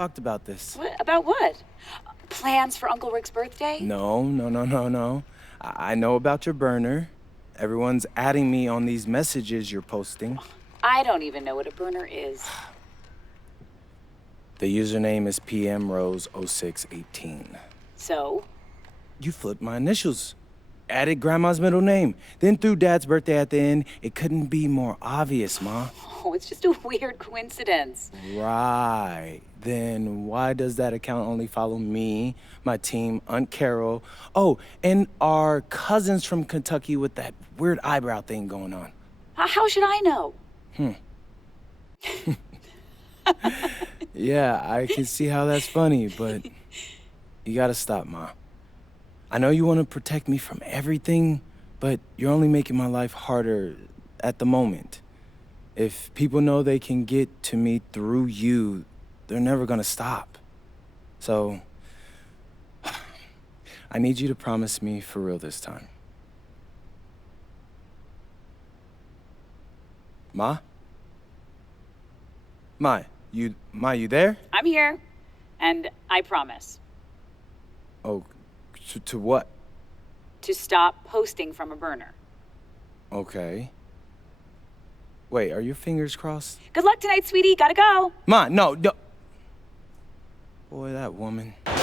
talked about this. What? About what? Plans for Uncle Rick's birthday? No. I know about your burner. Everyone's adding me on these messages you're posting. I don't even know what a burner is. The username is PMRose0618. So? You flipped my initials. Added Grandma's middle name. Then threw Dad's birthday at the end. It couldn't be more obvious, Ma. Oh, it's just a weird coincidence. Right. Then why does that account only follow me, my team, Aunt Carol, oh, and our cousins from Kentucky with that weird eyebrow thing going on? How should I know? Yeah, I can see how that's funny, but you gotta stop, Ma. I know you want to protect me from everything, but you're only making my life harder at the moment. If people know they can get to me through you, they're never gonna stop. So, I need you to promise me for real this time. Ma? Ma, you there? I'm here, and I promise Oh, to what? to stop posting from a burner. Okay. Wait, are your fingers crossed? Good luck tonight, sweetie. Gotta go. Ma, no. Boy, that woman. Our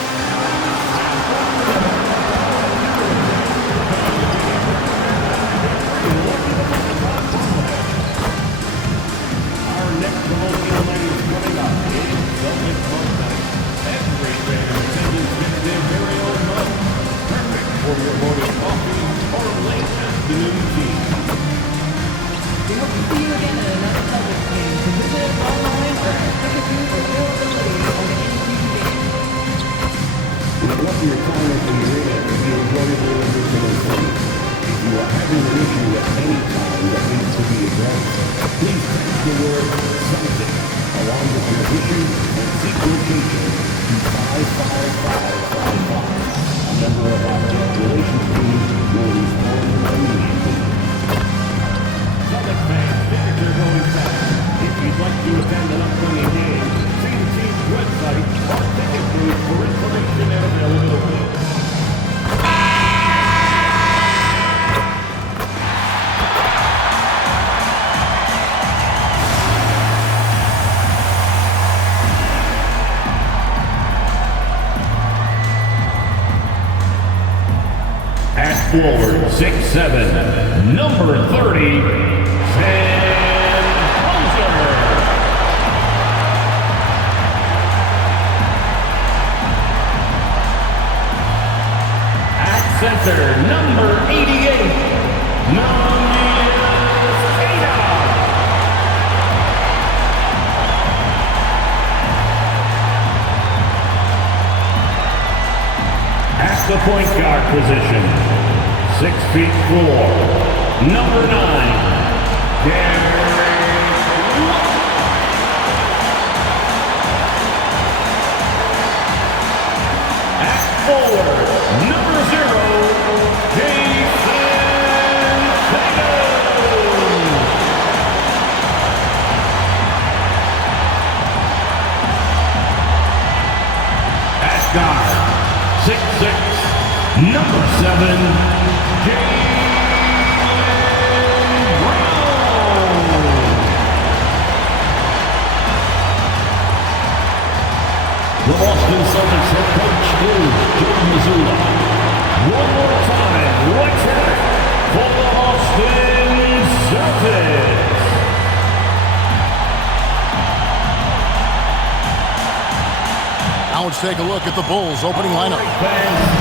next promotional night is coming up. It is Celtic Mug Night. Every fan in attendance gets their very own mug. Perfect for your morning coffee or late afternoon tea. We hope to see you again at another Celtics game. Visit online or ticket booth availability on the NCT game. We want your time in the area to be enjoyable and listening. If you are having an issue at any time that needs to be addressed, please text the word something along with your issue and seek location to 55555. A member of our guest relations team will respond immediately. Celtics fans, tickets are going fast. If you'd like to attend an upcoming game, see the team's website or ticket booth for information and availability. Fast forward 6'7", number 30, Sam Hauser. At center, number 88, Namias Keita. At the point guard position, 6'4", number 9, Derek White. At forward, number 0, Jason Tatum. At guard, 6'6", number 7, Jaylen Brown. The Boston Celtics head coach is Joe Mazzulla. One more time, right here for the Boston Celtics. Now let's take a look at the Bulls' opening lineup.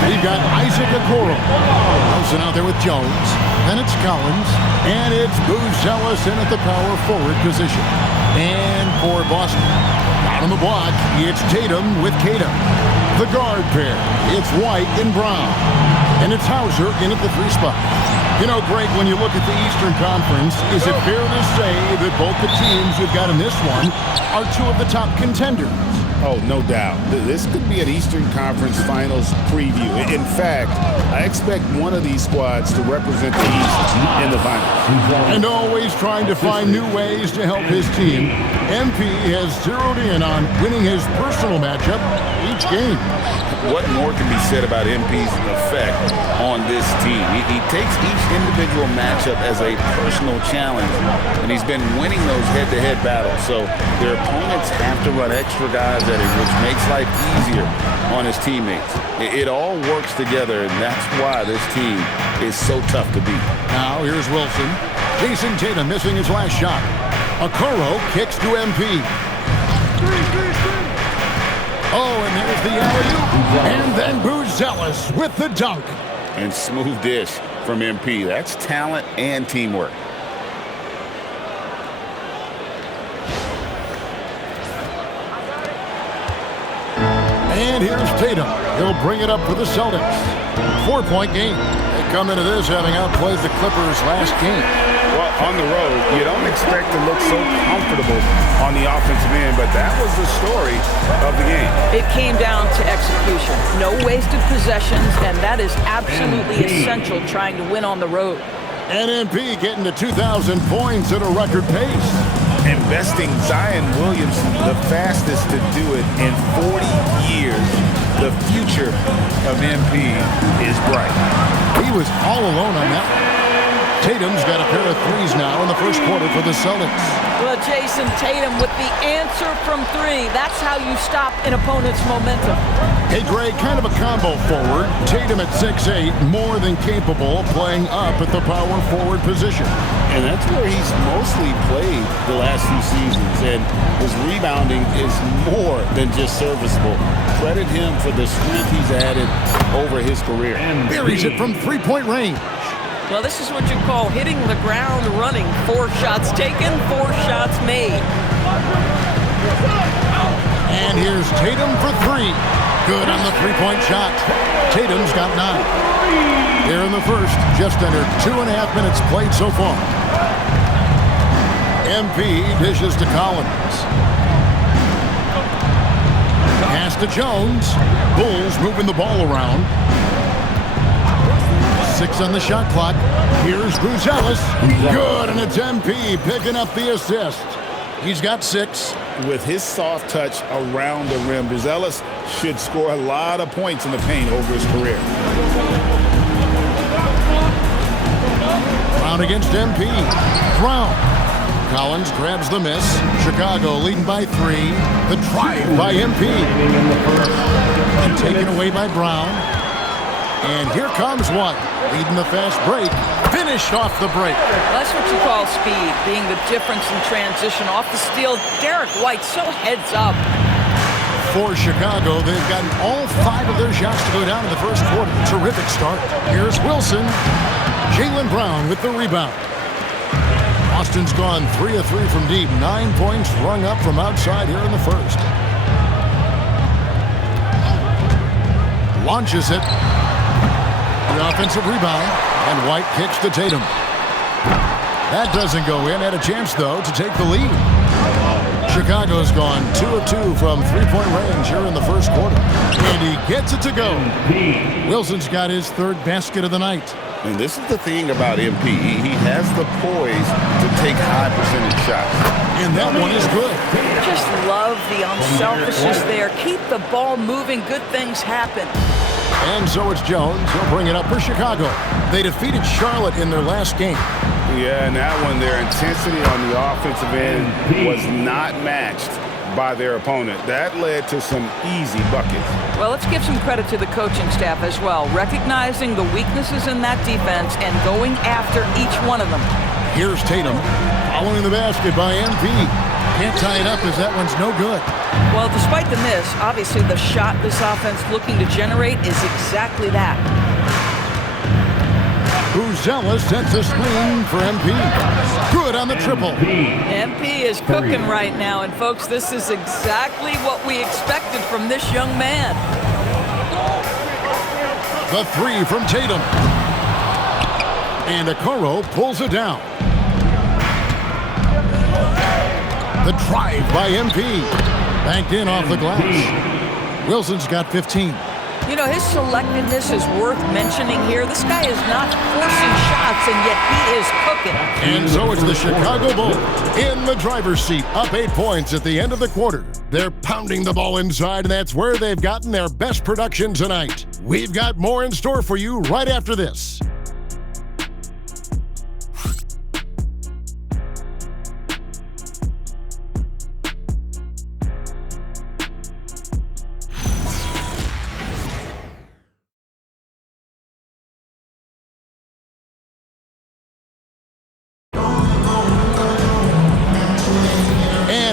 We've got Isaac Okoro bouncing out there with Jones. Then it's Collins. And it's Booz Ellis in at the power forward position. And for Boston, out on the block, it's Tatum with Keita. The guard pair, it's White and Brown. And it's Hauser in at the 3 spot. You know, Greg, when you look at the Eastern Conference, is it fair to say that both the teams you've got in this one are 2 of the top contenders? Oh, no doubt. This could be an Eastern Conference Finals preview. In fact, I expect one of these squads to represent the East in the finals. And always trying to find new ways to help his team, MP has zeroed in on winning his personal matchup each game. What more can be said about MP's effect on this team? He takes each individual matchup as a personal challenge, and he's been winning those head-to-head battles. So their opponents have to run extra guys at him, which makes life easier on his teammates. It all works together, and that's why this team is so tough to beat. Now here's Wilson. Jason Tatum missing his last shot. Okoro kicks to MP. Oh, and there's the alley-oop. And then Buzelis with the dunk. And smooth dish from MP. That's talent and teamwork. And here's Tatum. He'll bring it up for the Celtics. 4-point game. They come into this having outplayed the Clippers last game. Well, on the road, you don't expect to look so comfortable on the offensive end, but that was the story of the game. It came down to execution. No wasted possessions, and that is absolutely essential trying to win on the road. NMP getting to 2,000 points at a record pace. Investing Zion Williamson, the fastest to do it in 40 years. The future of MP is bright. He was all alone on that one. Tatum's got a pair of threes now in the first quarter for the Celtics. Well, Jason Tatum with the answer from three. That's how you stop an opponent's momentum. Hey, Greg, kind of a combo forward. Tatum at 6'8", more than capable of playing up at the power forward position. And that's where he's mostly played the last few seasons. And his rebounding is more than just serviceable. Credit him for the strength he's added over his career. And buries it from three-point range. Well, this is what you call hitting the ground running. 4 shots taken, 4 shots made. And here's Tatum for 3. Good on the three-point shot. Tatum's got 9. Here in the first, just under 2.5 minutes played so far. MP dishes to Collins. Pass to Jones. Bulls moving the ball around. 6 on the shot clock. Here's Buzelis. Good, and it's MP picking up the assist. He's got 6. With his soft touch around the rim, Buzelis should score a lot of points in the paint over his career. Brown against MP. Brown. Collins grabs the miss. Chicago leading by 3. The drive by MP. And taken away by Brown. And here comes one. Leading the fast break. Finished off the break. That's what you call speed, being the difference in transition. Off the steal, Derek White so heads up. For Chicago, they've gotten all 5 of their shots to go down in the first quarter. Terrific start. Here's Wilson. Jaylen Brown with the rebound. Austin's gone 3 of 3 from deep. 9 points rung up from outside here in the first. Launches it. The offensive rebound, and White kicks to Tatum. That doesn't go in. Had a chance, though, to take the lead. Chicago's gone 2 of 2 from three-point range here in the first quarter. And he gets it to go. Wilson's got his 3rd basket of the night. And this is the thing about MP. He has the poise to take high percentage shots. And that one is good. Just love the unselfishness there. Keep the ball moving. Good things happen. And so it's Jones. He'll bring it up for Chicago. They defeated Charlotte in their last game. Yeah, and that one, their intensity on the offensive end was not matched by their opponent. That led to some easy buckets. Well, let's give some credit to the coaching staff as well, recognizing the weaknesses in that defense and going after each one of them. Here's Tatum, following the basket by MP. Can't tie it up as that one's no good. Well, despite the miss, obviously the shot this offense looking to generate is exactly that. Buzelis sets a screen for MP. Good on the triple. MP is cooking right now, and folks, this is exactly what we expected from this young man. The 3 from Tatum. And Okoro pulls it down. The drive by MP. Banked in off the glass. Wilson's got 15. You know, his selectiveness is worth mentioning here. This guy is not forcing shots, and yet he is cooking. And so it's the Chicago Bulls in the driver's seat, up 8 points at the end of the quarter. They're pounding the ball inside, and that's where they've gotten their best production tonight. We've got more in store for you right after this.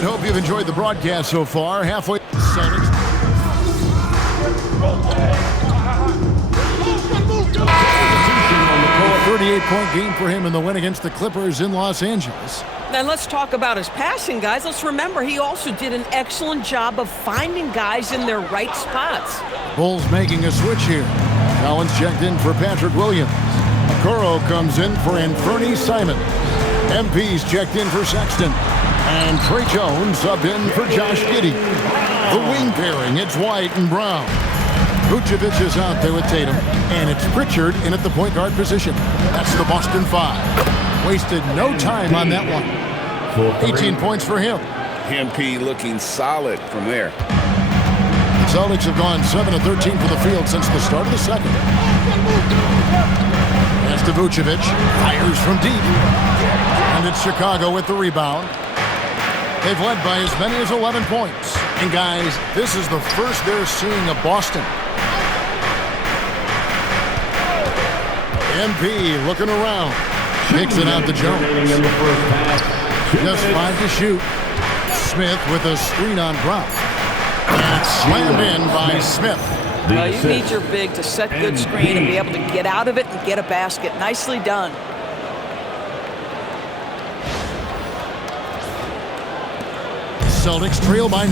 Hope you've enjoyed the broadcast so far. Halfway Celtics. A 38-point game for him in the win against the Clippers in Los Angeles. Then let's talk about his passing, guys. Let's remember he also did an excellent job of finding guys in their right spots. Bulls making a switch here. Collins checked in for Patrick Williams. Okoro comes in for Anthony Simons. MP's checked in for Sexton. And Trey Jones subbed in for Josh Giddey. The wing pairing, it's White and Brown. Vucevic is out there with Tatum, and it's Pritchard in at the point guard position. That's the Boston Five. Wasted no time on that one. 18 points for him. MP looking solid from there. The Celtics have gone 7 of 13 from the field since the start of the second. Pass to Vucevic, fires from deep. And it's Chicago with the rebound. They've led by as many as 11 points. And guys, this is the first they're seeing of Boston. MP looking around. Kicks it out to Jones. Just 5 to shoot. Smith with a screen on Brown. And slammed in by Smith. You need your big to set good screen and be able to get out of it and get a basket. Nicely done. Celtics trail by 9.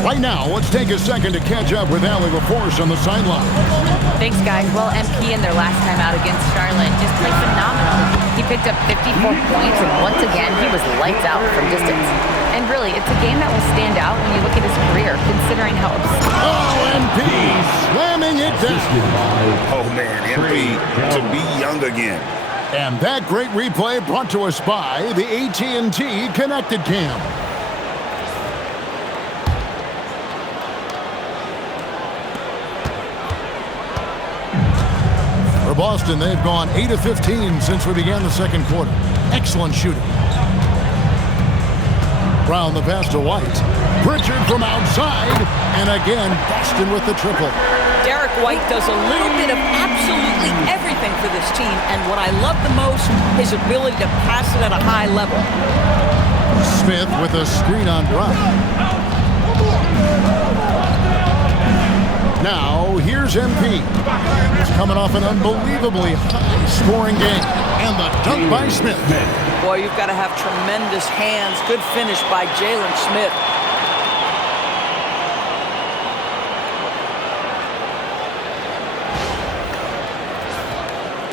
Right now, let's take a second to catch up with Allie LaForce on the sideline. Thanks, guys. Well, MP in their last time out against Charlotte just played phenomenal. He picked up 54 points, and once again, he was lights out from distance. And really, it's a game that will stand out when you look at his career, considering how obscure. Oh, MP slamming it down. Oh, man, MP to be young again. And that great replay brought to us by the AT&T Connected Cam. For Boston, they've gone 8 of 15 since we began the second quarter. Excellent shooting. Brown the pass to White. Pritchard from outside. And again, Boston with the triple. Derek White does a little bit of absolutely everything for this team. And what I love the most, his ability to pass it at a high level. Smith with a screen on Brown. Now, here's MP. He's coming off an unbelievably high-scoring game. And the dunk by Smith. Boy, you've got to have tremendous hands. Good finish by Jalen Smith.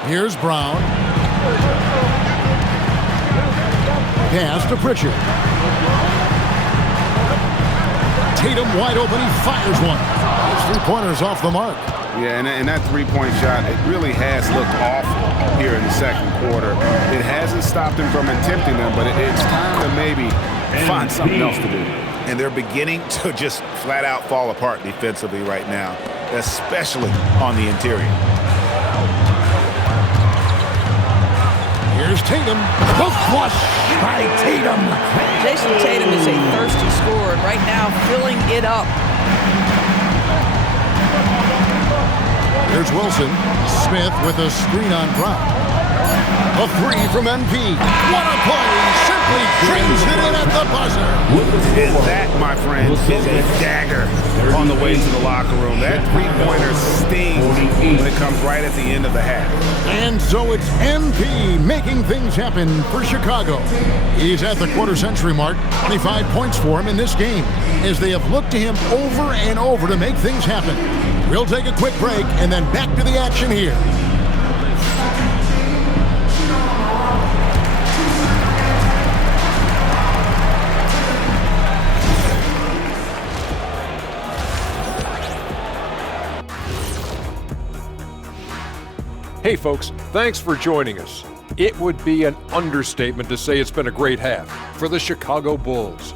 Here's Brown. Pass to Pritchard. Tatum wide open. He fires one. His three-pointers off the mark. Yeah, and that three-point shot, it really has looked awful here in the second quarter. It hasn't stopped him from attempting them, but it's time to maybe find something else to do. And they're beginning to just flat-out fall apart defensively right now, especially on the interior. Here's Tatum. The flush by Tatum. Jason Tatum is a thirsty scorer, and right now filling it up. Here's Wilson. Smith with a screen on Brown. A three from MP. What a play! Simply drains it in at the buzzer. And that, my friends, is a dagger on the way to the locker room. That three-pointer stings when it comes right at the end of the half. And so it's MP making things happen for Chicago. He's at the quarter-century mark. 25 points for him in this game, as they have looked to him over and over to make things happen. We'll take a quick break and then back to the action here. Hey folks, thanks for joining us. It would be an understatement to say it's been a great half for the Chicago Bulls.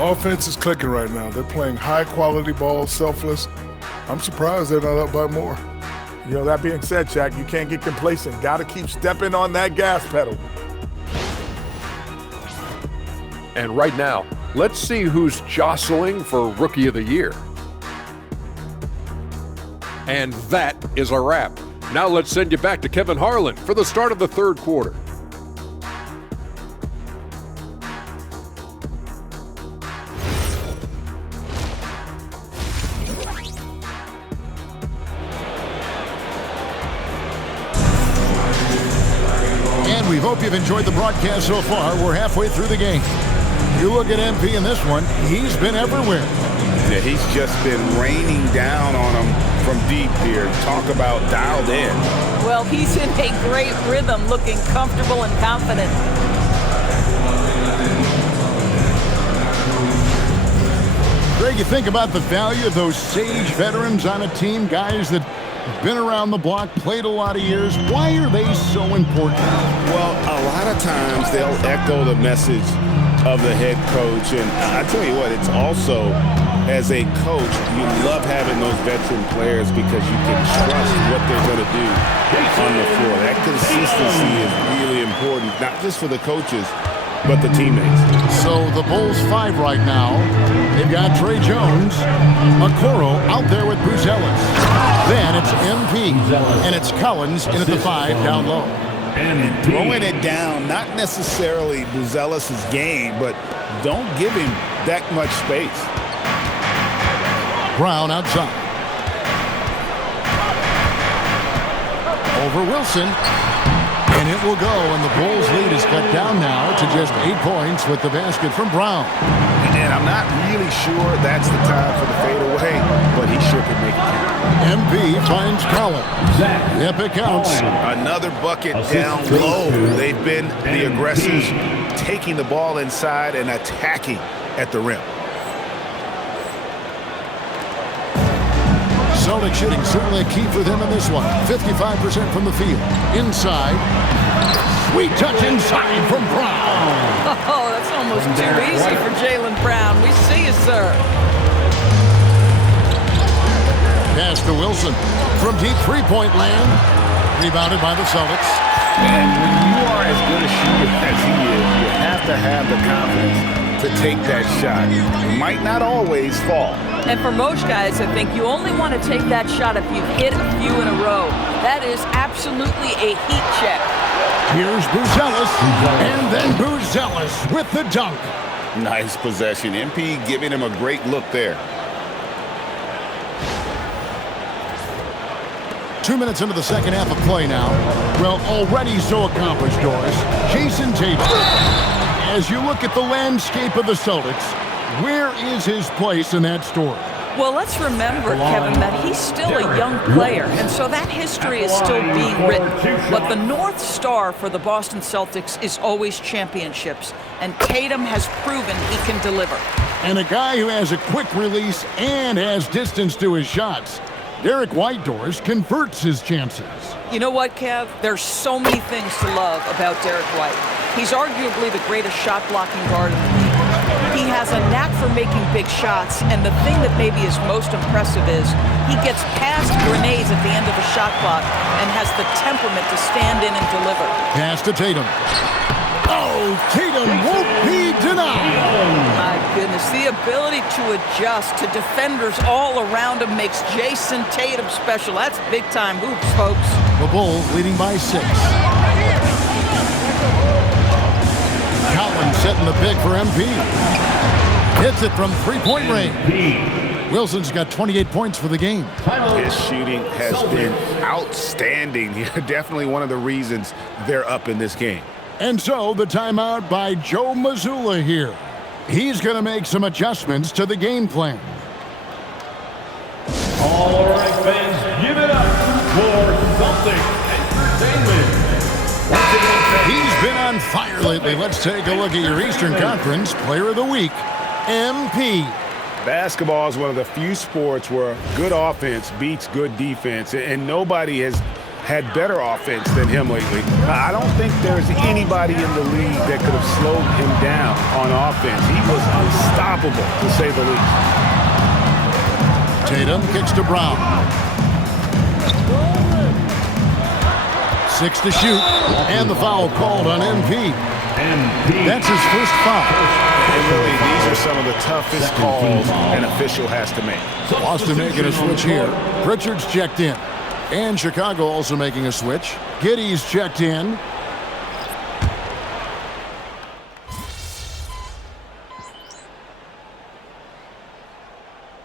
Offense is clicking right now. They're playing high-quality ball, selfless. I'm surprised they're not up by more. You know, that being said, Shaq, you can't get complacent. Got to keep stepping on that gas pedal. And right now, let's see who's jostling for Rookie of the Year. And that is a wrap. Now let's send you back to Kevin Harlan for the start of the third quarter. And we hope you've enjoyed the broadcast so far. We're halfway through the game. You look at MP in this one, he's been everywhere. Yeah, he's just been raining down on him from deep here. Talk about dialed in. Well, he's in a great rhythm, looking comfortable and confident. Greg, you think about the value of those sage veterans on a team, guys that have been around the block, played a lot of years. Why are they so important? Well, a lot of times they'll echo the message of the head coach. And I tell you what, it's also, as a coach, you love having those veteran players because you can trust what they're going to do on the floor. That consistency is really important, not just for the coaches, but the teammates. So the Bulls 5 right now. They've got Trey Jones, Okoro out there with Buzelis. Then it's MP, and it's Collins in at the 5 down low. And throwing it down, not necessarily Buzelis' game, but don't give him that much space. Brown outside. Over Wilson. And it will go, and the Bulls' lead is cut down now to just 8 points with the basket from Brown. And I'm not really sure that's the time for the fadeaway, but he sure can make it count. MP finds Collins. Yep, it counts. Another bucket down low. They've been the aggressors, taking the ball inside and attacking at the rim. Celtic shooting certainly a key for them in this one. 55% from the field. Inside. Sweet touch inside from Brown. Oh, that's almost too easy for Jaylen Brown. We see you, sir. Pass to Wilson. From deep three-point land. Rebounded by the Celtics. And when you are as good a shooter as he is, you have to have the confidence to take that shot. It might not always fall. And for most guys, I think you only want to take that shot if you've hit a few in a row. That is absolutely a heat check. Here's Buzelis, and then Buzelis with the dunk. Nice possession. MP giving him a great look there. 2 minutes into the second half of play now. Well, already so accomplished, Doris. Jason Tatum. As you look at the landscape of the Celtics, where is his place in that story? Well, let's remember, Kevin, that he's still a young player, and so that history is still being written. But the North Star for the Boston Celtics is always championships, and Tatum has proven he can deliver. And a guy who has a quick release and has distance to his shots. Derek White converts his chances. You know what, Kev? There's so many things to love about Derek White. He's arguably the greatest shot-blocking guard in the league. He has a knack for making big shots, and the thing that maybe is most impressive is he gets past grenades at the end of the shot clock and has the temperament to stand in and deliver. Pass to Tatum. Oh, Tatum won't be denied. My goodness, the ability to adjust to defenders all around him makes Jason Tatum special. That's big-time hoops, folks. The Bulls leading by 6. Collins setting the pick for MP. Hits it from three-point range. Wilson's got 28 points for the game. His shooting has been outstanding. Definitely one of the reasons they're up in this game. And so the timeout by Joe Mazzulla here. He's going to make some adjustments to the game plan. All right, fans, give it up for Celtics Entertainment. He's been on fire lately. Let's take a look at your Eastern Conference Player of the Week, MP. Basketball is one of the few sports where good offense beats good defense, and nobody has had better offense than him lately. I don't think there's anybody in the league that could have slowed him down on offense. He was unstoppable, to say the least. Tatum kicks to Brown. 6 to shoot, and the foul called on MP. That's his first foul. And really, these are some of the toughest calls an official has to make. Boston making a switch here. Pritchard's checked in. And Chicago also making a switch. Giddey's checked in.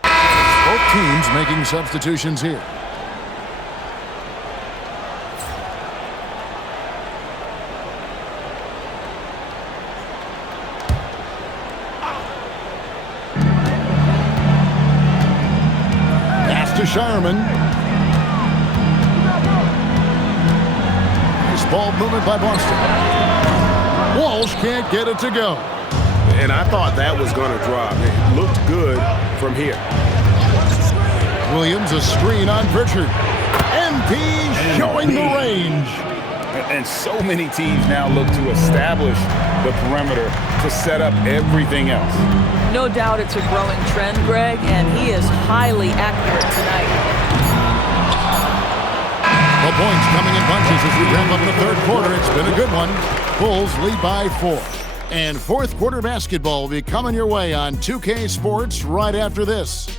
Both teams making substitutions here. Pass to Sharman. Ball movement by Boston. Walsh can't get it to go. And I thought that was going to drop. It looked good from here. Williams, a screen on Pritchard. MP showing the range. And so many teams now look to establish the perimeter to set up everything else. No doubt it's a growing trend, Greg, and he is highly accurate tonight. The points coming in bunches as we wrap up the third quarter. It's been a good one. Bulls lead by 4. And fourth quarter basketball will be coming your way on 2K Sports right after this.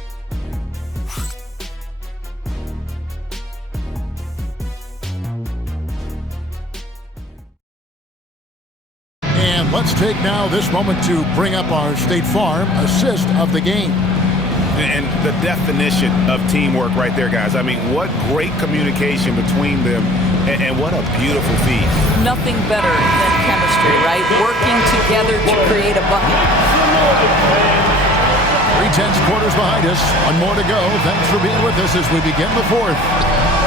And let's take now this moment to bring up our State Farm assist of the game. And the definition of teamwork right there, guys. I mean, what great communication between them, and what a beautiful feed. Nothing better than chemistry, right? Working together to create a bucket. 3/10 quarters behind us. One more to go. Thanks for being with us as we begin the fourth.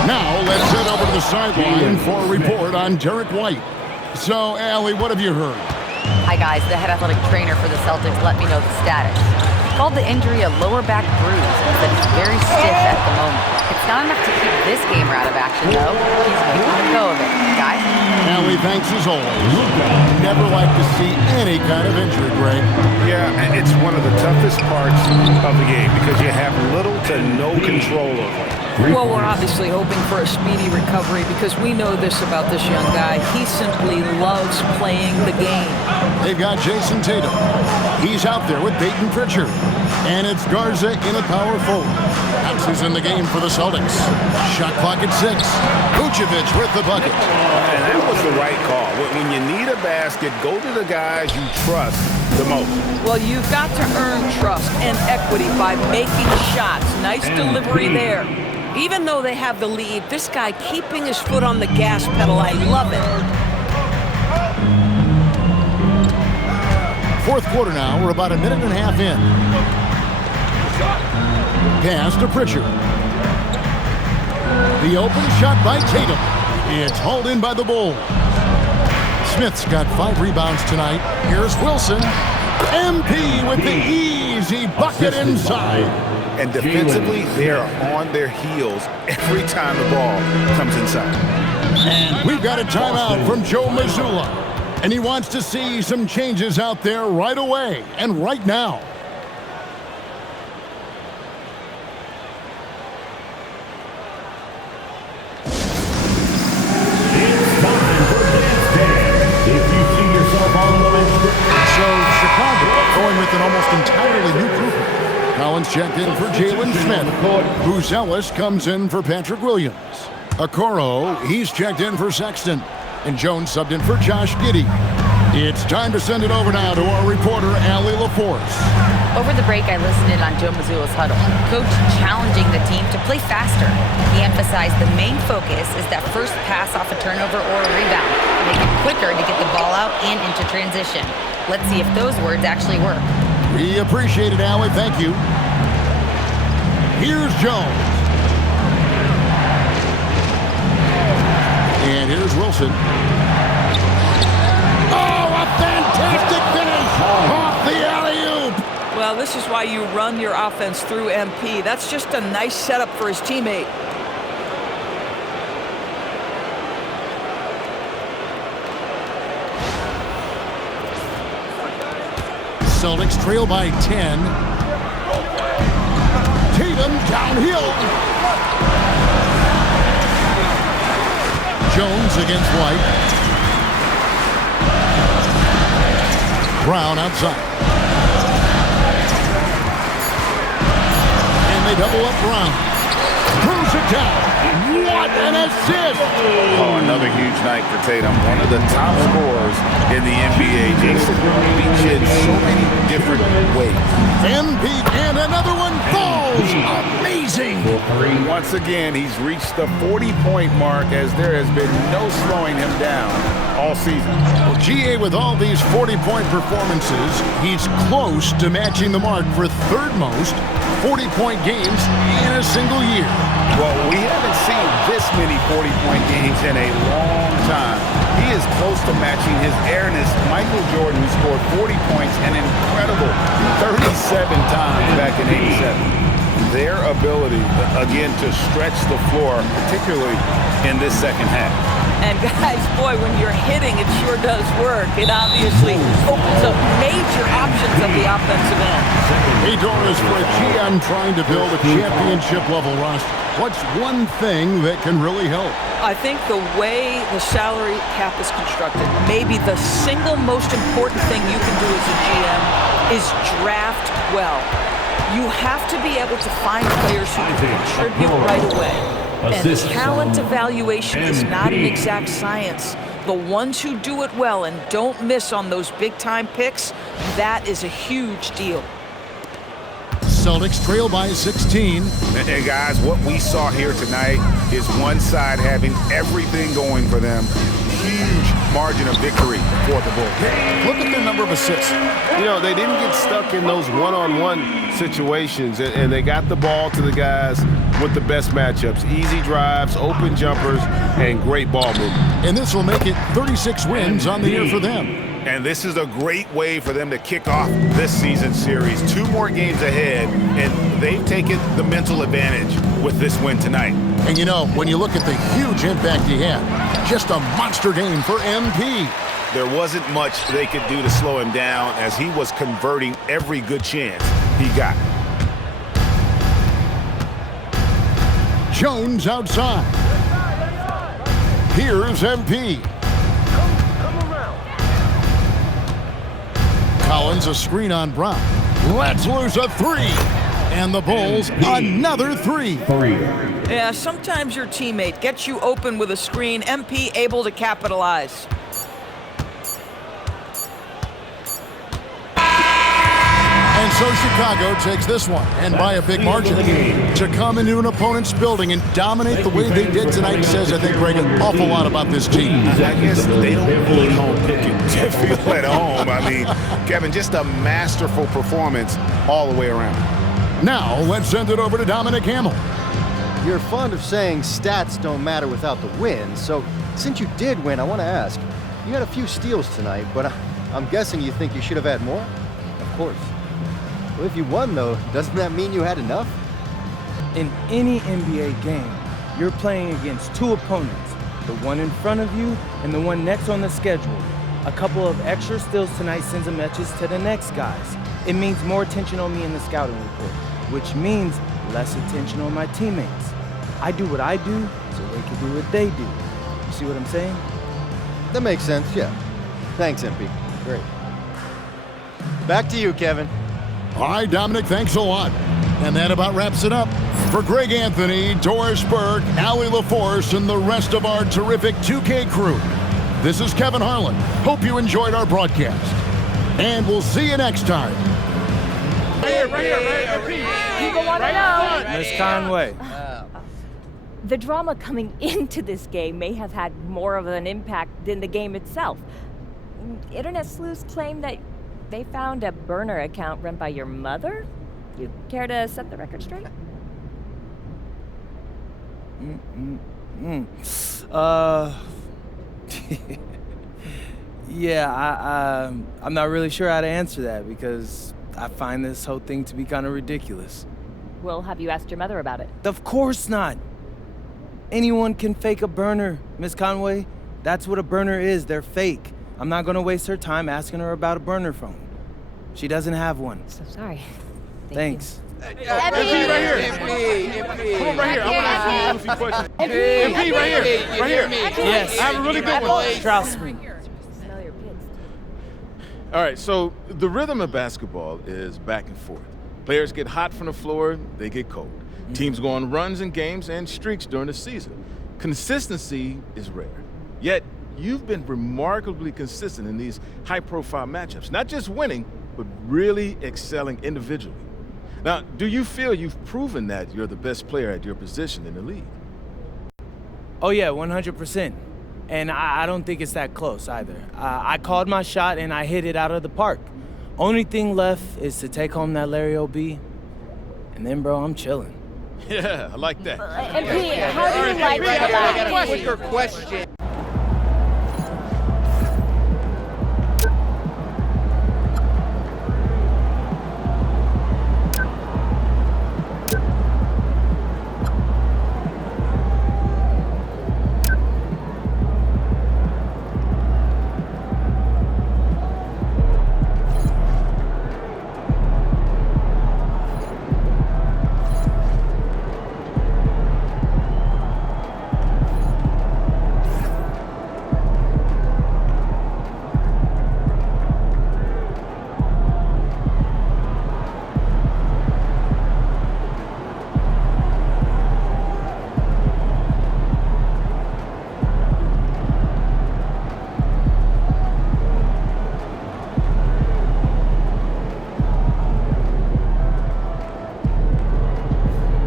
Now, let's head over to the sideline for a report on Derek White. So, Allie, what have you heard? Hi, guys. The head athletic trainer for the Celtics let me know the status. Called the injury a lower back bruise and said he's very stiff at the moment. It's not enough to keep this gamer out of action, though. He's making a go of it. Guys? Allie, thanks as always. Never like to see any kind of injury, Greg. Yeah, and it's one of the toughest parts of the game because you have little to no control over it. Well, we're obviously hoping for a speedy recovery because we know this about this young guy. He simply loves playing the game. They've got Jason Tatum. He's out there with Dayton Pritchard. And it's Garza in a power forward. That's who's in the game for the Celtics. Shot clock at 6. Vucevic with the bucket. And that was the right call. When you need a basket, go to the guys you trust the most. Well, you've got to earn trust and equity by making shots. Nice delivery there. Even though they have the lead, this guy keeping his foot on the gas pedal, I love it. Fourth quarter now. We're about a minute and a half in. Pass to Pritchard. The open shot by Tatum. It's hauled in by the Bulls. Smith's got 5 rebounds tonight. Here's Wilson. MP with the easy bucket inside. And defensively, they are on their heels every time the ball comes inside. And we've got a timeout from Joe Mazzulla. And he wants to see some changes out there right away and right now. With an almost entirely new group. Collins checked in for Jalen Smith. Buzelis comes in for Patrick Williams. Okoro, he's checked in for Sexton. And Jones subbed in for Josh Giddey. It's time to send it over now to our reporter, Allie LaForce. Over the break, I listened in on Joe Mazzulla's huddle. Coach challenging the team to play faster. He emphasized the main focus is that first pass off a turnover or a rebound. Make it quicker to get the ball out and into transition. Let's see if those words actually work. We appreciate it, Allie. Thank you. Here's Jones. And here's Wilson. Oh, a fantastic finish off the alley-oop. Well, this is why you run your offense through MP. That's just a nice setup for his teammate. Celtics trail by 10. Tatum downhill. Jones against White. Brown outside. And they double up Brown. Throws it down. What an assist! Oh, another huge night for Tatum. One of the top scorers in the NBA. Jason beats in so many different ways. Embiid, and another one falls. Amazing. Once again, he's reached the 40-point mark as there has been no slowing him down all season. Well, GA, with all these 40-point performances, he's close to matching the mark for third most 40-point games in a single year. Well, we haven't seen this many 40-point games in a long time. He is close to matching his airness Michael Jordan, who scored 40 points an incredible 37 times back in '87. Their ability, again, to stretch the floor, particularly in this second half. And guys, boy, when you're hitting, it sure does work. It obviously opens up major options of the offensive end. Hey, Doris, for a GM trying to build a championship-level roster, what's one thing that can really help? I think the way the salary cap is constructed, maybe the single most important thing you can do as a GM is draft well. You have to be able to find players who can contribute right away. And talent evaluation is not an exact science. The ones who do it well and don't miss on those big-time picks, that is a huge deal. Celtics trail by 16. And guys, what we saw here tonight is one side having everything going for them. Huge margin of victory for the Bulls. Look at the number of assists. You know, they didn't get stuck in those one-on-one situations, and they got the ball to the guys with the best matchups. Easy drives, open jumpers, and great ball movement. And this will make it 36 wins on the year for them. And this is a great way for them to kick off this season series. 2 more games ahead, and they've taken the mental advantage with this win tonight. And you know, when you look at the huge impact he had, just a monster game for MP. There wasn't much they could do to slow him down as he was converting every good chance he got. Jones outside. Here's MP. Collins, a screen on Brown. Let's lose a 3. And the Bulls, another 3. Yeah, sometimes your teammate gets you open with a screen. MP able to capitalize. And so Chicago takes this one, and by a big margin. To come into an opponent's building and dominate the way they did tonight says, I think, Greg, an awful lot about this team. I guess they don't need home cooking to feel at home. I mean, Kevin, just a masterful performance all the way around. Now, let's send it over to Dominic Hamill. You're fond of saying stats don't matter without the win, so since you did win, I want to ask, you had a few steals tonight, but I'm guessing you think you should have had more? Of course. Well, if you won, though, doesn't that mean you had enough? In any NBA game, you're playing against 2 opponents, the one in front of you and the one next on the schedule. A couple of extra steals tonight sends a message to the next guys. It means more attention on me in the scouting report, which means less attention on my teammates. I do what I do so they can do what they do. You see what I'm saying? That makes sense, yeah. Thanks, MP. Great. Back to you, Kevin. All right, Dominic, thanks a lot. And that about wraps it up. For Greg Anthony, Doris Burke, Allie LaForce, and the rest of our terrific 2K crew, this is Kevin Harlan. Hope you enjoyed our broadcast. And we'll see you next time. Right here. People want to know. Miss Conway. The drama coming into this game may have had more of an impact than the game itself. Internet sleuths claim that they found a burner account run by your mother. You care to set the record straight? Yeah, I'm not really sure how to answer that because I find this whole thing to be kind of ridiculous. Well, have you asked your mother about it? Of course not. Anyone can fake a burner, Miss Conway. That's what a burner is. They're fake. I'm not gonna waste her time asking her about a burner phone. She doesn't have one. So sorry. Thanks. MP right here. Come on, right here. I want to ask you a few questions. MP right here. Right here. Yes. I have a really good one. Straussman. Smell your pits. All right, so the rhythm of basketball is back and forth. Players get hot from the floor, they get cold. Teams go on runs and games and streaks during the season. Consistency is rare. Yet, you've been remarkably consistent in these high-profile matchups. Not just winning, but really excelling individually. Now, do you feel you've proven that you're the best player at your position in the league? Oh yeah, 100%. And I don't think it's that close either. I called my shot and I hit it out of the park. Only thing left is to take home that Larry O.B. And then, bro, I'm chilling. Yeah, I like that. MP, how do you like I got a quicker question.